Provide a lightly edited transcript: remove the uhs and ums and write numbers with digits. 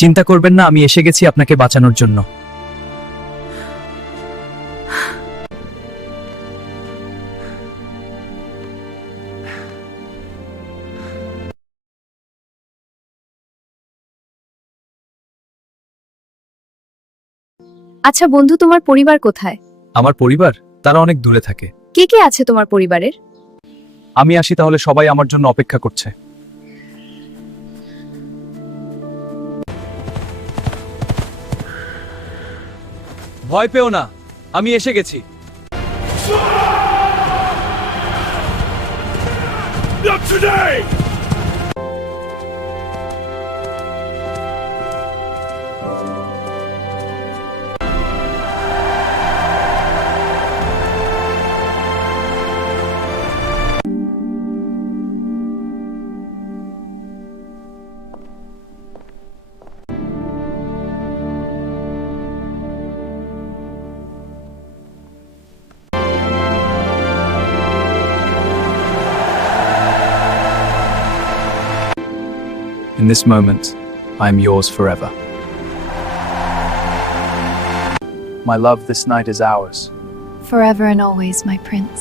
চিন্তা করবেন না, আমি এসে গেছি আপনাকে বাঁচানোর জন্য। আচ্ছা বন্ধু, তোমার পরিবার কোথায়? আমার পরিবার? তারা অনেক দূরে থাকে। কে কে আছে তোমার পরিবারের? আমি আসি তাহলে সবাই আমার জন্য অপেক্ষা করছে। ভয় পেও না, আমি এসে গেছি। Not today! In this moment, I am yours forever. My love, this night is ours. Forever and always, my prince.